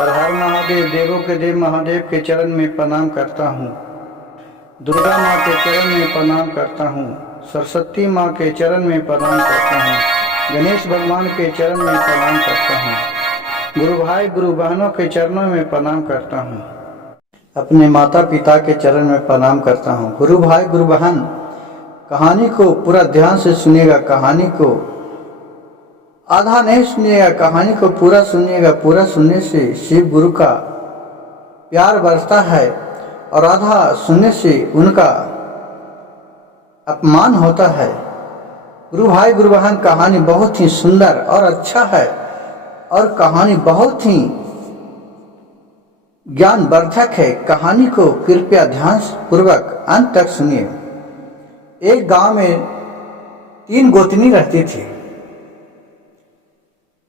हर हर महादेव, देवों के देव महादेव के चरण में प्रणाम करता हूँ। दुर्गा माँ के चरण में प्रणाम करता हूँ। सरस्वती माँ के चरण में प्रणाम करता हूँ। गणेश भगवान के चरण में प्रणाम करता हूँ। गुरु भाई गुरु बहनों के चरणों में प्रणाम करता हूँ। अपने माता पिता के चरण में प्रणाम करता हूँ। गुरु भाई गुरु बहन, कहानी को पूरा ध्यान से सुनिएगा। कहानी को आधा नहीं सुनिएगा, कहानी को पूरा सुनिएगा। पूरा सुनने से शिव गुरु का प्यार बरसता है और आधा सुनने से उनका अपमान होता है। गुरु भाई गुरु बहन, कहानी बहुत ही सुंदर और अच्छा है और कहानी बहुत ही ज्ञानवर्धक है। कहानी को कृपया ध्यान पूर्वक अंत तक सुनिए। एक गांव में 3 गोतनी रहती थी।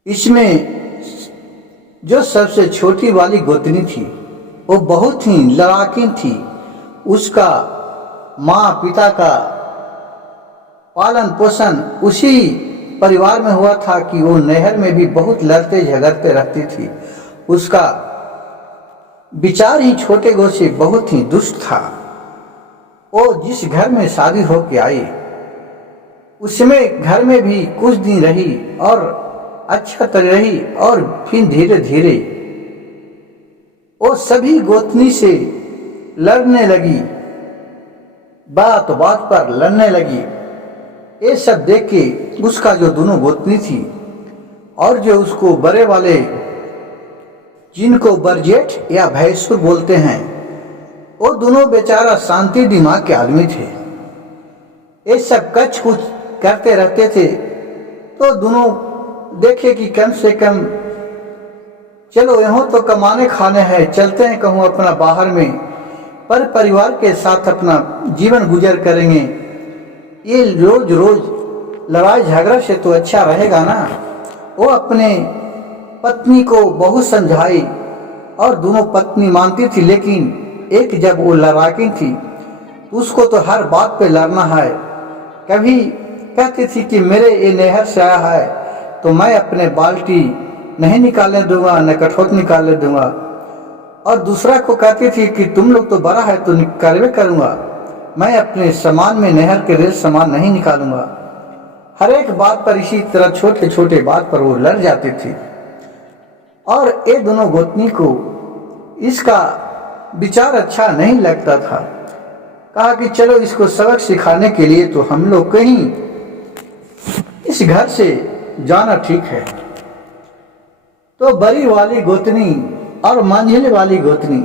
इसमें जो सबसे छोटी वाली गोतनी थी वो बहुत ही लड़ाकिन थी। उसका माँ पिता का पालन पोषण उसी परिवार में हुआ था कि वो नहर में भी बहुत लड़ते झगड़ते रहती थी। उसका विचार ही छोटे गो से बहुत ही दुष्ट था। वो जिस घर में शादी होके आई उसमें घर में भी कुछ दिन रही और अच्छा तरह रही और फिर धीरे धीरे वो सभी गोतनी से लड़ने लगी, बात बात पर लड़ने लगी। ये सब देख के उसका जो दोनों गोतनी थी और जो उसको बड़े वाले जिनको बरजेठ या भैंसुर बोलते हैं, वो दोनों बेचारा शांति दिमाग के आदमी थे। ये सब कच कुछ करते रहते थे तो दोनों देखे कि कम से कम चलो यहाँ तो कमाने खाने हैं, चलते हैं कहूँ अपना बाहर में, पर परिवार के साथ अपना जीवन गुजर करेंगे। ये रोज रोज लड़ाई झगड़ा से तो अच्छा रहेगा ना। वो अपने पत्नी को बहुत समझाई और दोनों पत्नी मानती थी, लेकिन एक जब वो लड़ाकी थी उसको तो हर बात पे लड़ना है। कभी कहती थी कि मेरे ये नहर से आया है तो मैं अपने बाल्टी नहीं निकालने दूंगा, न कठोत निकालने दूंगा। और दूसरा को कहती थी कि तुम लोग तो बड़ा है तो निकालवे करूंगा, मैं अपने सामान में नहर के रेत सामान नहीं निकालूंगा। हर एक बात पर इसी तरह छोटे छोटे बात पर वो लड़ जाती थी। और ये दोनों गोतनी को इसका विचार अच्छा नहीं लगता था। कहा कि चलो इसको सबक सिखाने के लिए तो हम लोग कहीं इस घर से जाना ठीक है। तो बड़ी वाली गोतनी और मंझिले वाली गोतनी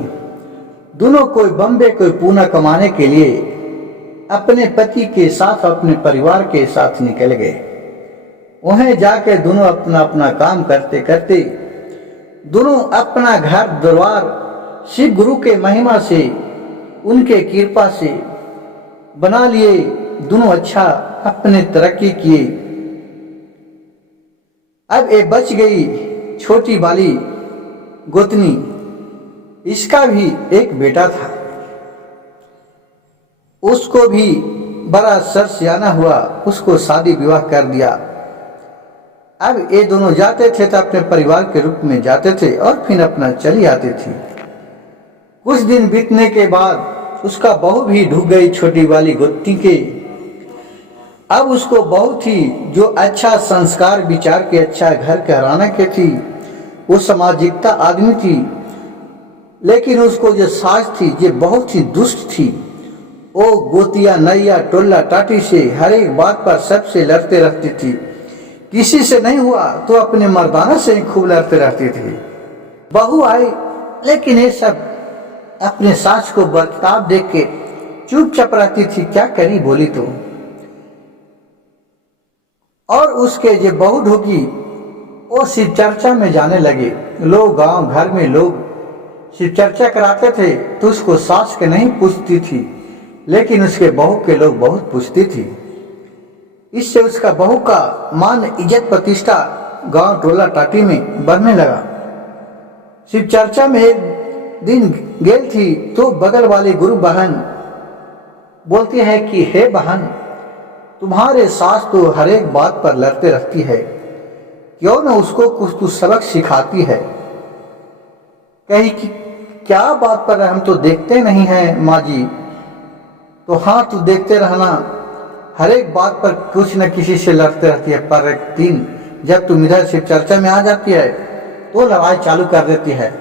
दोनों कोई बम्बे कोई पूना कमाने के लिए अपने पति के साथ अपने परिवार के साथ निकल गए। वहीं जाके दोनों अपना अपना काम करते करते दोनों अपना घर द्वार शिव गुरु के महिमा से उनके कृपा से बना लिए। दोनों अच्छा अपने तरक्की किए। अब ये बच गई छोटी वाली गोतनी। इसका भी एक बेटा था, उसको भी बड़ा सरसियाना हुआ, उसको शादी विवाह कर दिया। अब ये दोनों जाते थे तो अपने परिवार के रूप में जाते थे और फिर अपना चली आती थी। कुछ दिन बीतने के बाद उसका बहू भी ढूक गई छोटी वाली गोतनी के। अब उसको बहुत ही जो अच्छा संस्कार विचार के अच्छा घर कहराना के थी, वो सामाजिकता आदमी थी, लेकिन उसको जो सास थी ये बहुत ही दुष्ट थी। वो गोतिया नैया टोला टाटी से हर एक बात पर सबसे लड़ते रहती थी। किसी से नहीं हुआ तो अपने मर्दाना से ही खूब लड़ते रहती थी। बहू आई लेकिन ये सब अपने सास को बर्ताव देख के चुपचाप रहती थी। क्या करी बोली तो। और उसके जो बहू ढूकी वो शिव चर्चा में जाने लगे। लोग गांव घर में लोग शिव चर्चा कराते थे तो उसको सास के नहीं पूछती थी, लेकिन उसके बहू के लोग बहुत पूछती थी। इससे उसका बहू का मान इज्जत प्रतिष्ठा गांव टोला टाटी में बढ़ने लगा। शिव चर्चा में एक दिन गेल थी तो बगल वाली गुरु बहन बोलती है कि हे बहन, तुम्हारे सास तो हर एक बात पर लड़ते रहती है, क्यों न उसको कुछ सबक सिखाती है। कही कि क्या बात पर हम तो देखते नहीं हैं माँ जी। तो हाँ, तू देखते रहना, हर एक बात पर कुछ न किसी से लड़ते रहती है, पर एक दिन जब तुम इधर शिव चर्चा में आ जाती है तो लड़ाई चालू कर देती है,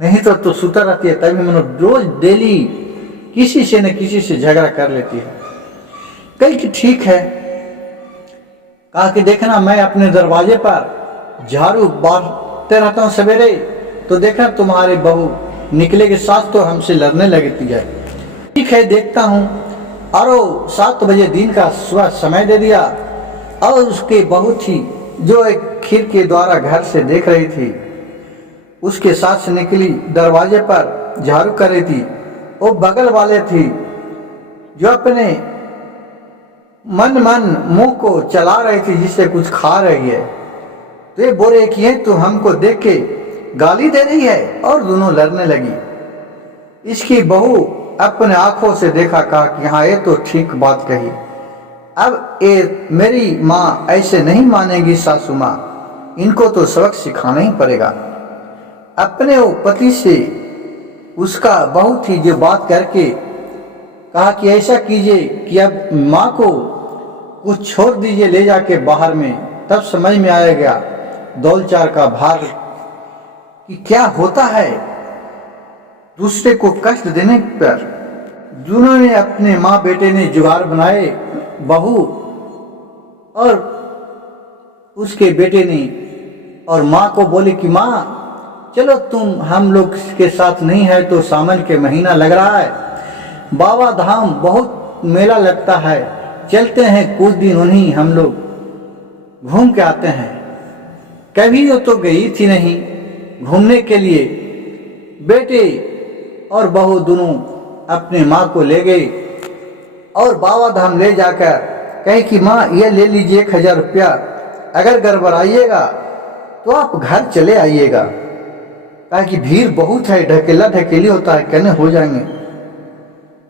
नहीं तो सुता रहती है। तभी मनो रोज डेली किसी से न किसी से झगड़ा कर लेती है। कही कि ठीक है। कहा कि देखना, मैं अपने दरवाजे पर झाड़ू बांधते रहता हूँ सवेरे, तो देखना तुम्हारे बहू निकले के साथ तो हमसे लड़ने लगती है। ठीक है, देखता हूँ। और 7 बजे दिन का सुबह समय दे दिया और उसके बहू थी जो एक खिड़की के द्वारा घर से देख रही थी, उसके साथ से निकली, दरवाजे पर झाड़ू कर रही थी। वो बगल वाले थी जो अपने मन मुंह को चला रही थी, जिससे कुछ खा रही है। तो ये बोले कि ये तो हमको देख के गाली दे रही है, और दोनों लड़ने लगी। इसकी बहू अपने आंखों से देखा, कहा कि हाँ, ये तो ठीक बात कही। अब ये मेरी माँ ऐसे नहीं मानेगी, सासू माँ, इनको तो सबक सिखाना ही पड़ेगा। अपने वो पति से उसका बहू थी जो बात करके कहा कि ऐसा कीजिए कि अब माँ को कुछ छोड़ दीजिए ले जाके बाहर में। तब समझ में आएगा दौलचार का भार कि क्या होता है दूसरे को कष्ट देने पर। जिन्होंने अपने माँ बेटे ने जुगाड़ बनाए, बहू और उसके बेटे ने, और माँ को बोले कि माँ चलो तुम हम लोग के साथ नहीं है तो सावन के महीना लग रहा है, बाबा धाम बहुत मेला लगता है, चलते हैं कुछ दिन उन्हीं हम लोग घूम के आते हैं। कभी तो गई थी नहीं घूमने के लिए। बेटे और बहू दोनों अपने माँ को ले गए और बाबा धाम ले जाकर कहे कि माँ ये ले लीजिए 1000 रुपया, अगर गड़बड़ाइएगा तो आप घर चले आइएगा, कहा कि भीड़ बहुत है, ढकेला ढकेली होता है, कहने हो जाएंगे।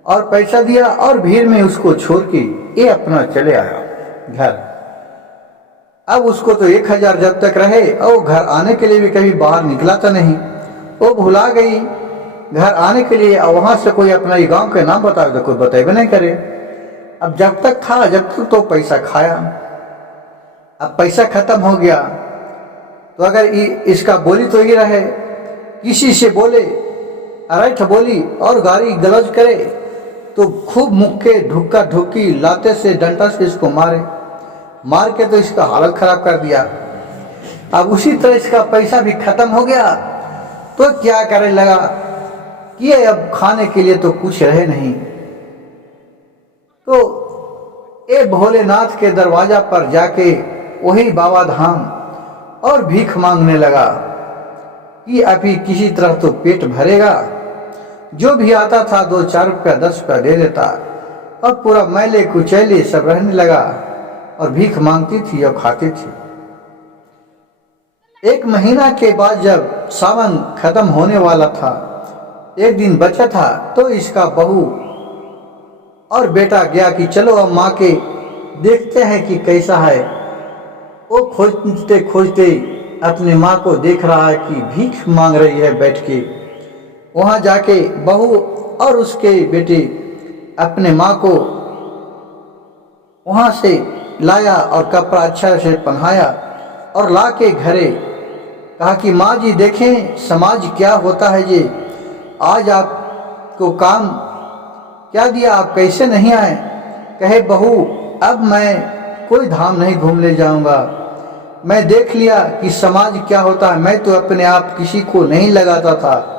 और पैसा दिया और भीड़ में उसको छोड़ के ये अपना चले आया घर। अब उसको तो 1000 जब तक रहे, और घर आने के लिए भी कभी बाहर निकला था नहीं, वो भुला गई घर आने के लिए। और वहां से कोई अपना गांव के नाम बताओ तो कोई बताए नहीं करे। अब जब तक था जब तक तो पैसा खाया, अब पैसा खत्म हो गया तो अगर इसका बोली तो ये रहे, किसी से बोले अरठ बोली और गाली गलौज करे तो खूब मुक्के ढुक्का ढुक्की लाते से डंडा से इसको मार के तो इसका हालत खराब कर दिया। अब उसी तरह इसका पैसा भी खत्म हो गया तो क्या करे लगा कि अब खाने के लिए तो कुछ रहे नहीं। तो ये भोलेनाथ के दरवाजा पर जाके वही बाबा धाम और भीख मांगने लगा कि अभी किसी तरह तो पेट भरेगा। जो भी आता था 2-4 रुपया 10 रुपया दे देता, और पूरा मैले कुचैले सब रहने लगा और भीख मांगती थी और खाती थी। 1 महीना के बाद जब सावन खत्म होने वाला था, एक दिन बचा था, तो इसका बहू और बेटा गया कि चलो अब माँ के देखते हैं कि कैसा है। वो खोजते खोजते अपनी माँ को देख रहा है कि भीख मांग रही है बैठ के। वहां जाके बहू और उसके बेटे अपने माँ को वहां से लाया और कपड़ा अच्छा से पहनाया और ला के घरे कहा कि माँ जी देखें समाज क्या होता है ये, आज आपको काम क्या दिया, आप कैसे नहीं आए। कहे बहू अब मैं कोई धाम नहीं घूमने जाऊंगा, मैं देख लिया कि समाज क्या होता है। मैं तो अपने आप किसी को नहीं लगाता था,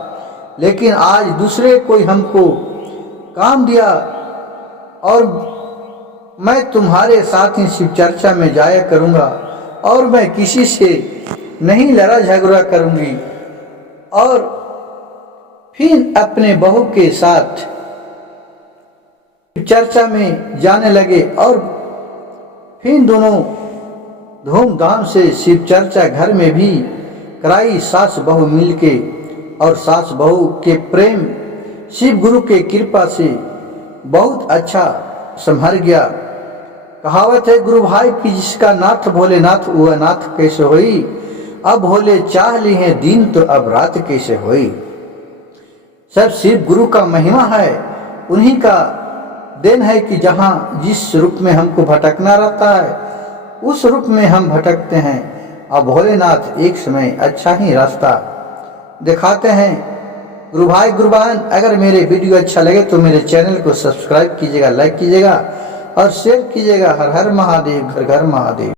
लेकिन आज दूसरे कोई हमको काम दिया और मैं तुम्हारे साथ ही शिव चर्चा में जाया करूंगा और मैं किसी से नहीं लड़ा झगड़ा करूंगी। और फिर अपने बहू के साथ चर्चा में जाने लगे और फिर दोनों धूमधाम से शिव चर्चा घर में भी कराई, सास बहू मिलके। और सास बहू के प्रेम शिव गुरु के कृपा से बहुत अच्छा संभर गया। कहावत है गुरु भाई की जिसका नाथ भोलेनाथ वह नाथ कैसे होई। अब भोले चाह ली है दिन तो अब रात कैसे होई। सब शिव गुरु का महिमा है, उन्हीं का देन है कि जहाँ जिस रूप में हमको भटकना रहता है उस रूप में हम भटकते हैं। अब भोलेनाथ एक समय अच्छा ही रास्ता दिखाते हैं। गुरु भाई गुरु बहन, अगर मेरे वीडियो अच्छा लगे तो मेरे चैनल को सब्सक्राइब कीजिएगा, लाइक कीजिएगा और शेयर कीजिएगा। हर हर महादेव, घर घर महादेव।